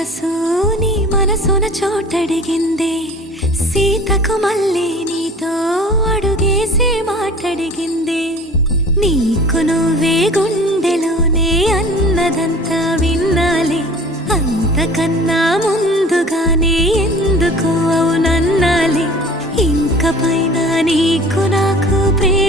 మనసు నీ మనసున చోటడిగిందే, సీతకు మళ్ళీ నీతో అడుగేసి మాటడిగిందే. నీకు నువ్వే గుండెలోనే అన్నదంతా విన్నాలే, అంతకన్నా ముందుగానే ఎందుకు అవునన్నాలే. ఇంక పైన నీకు నాకు ప్రేమ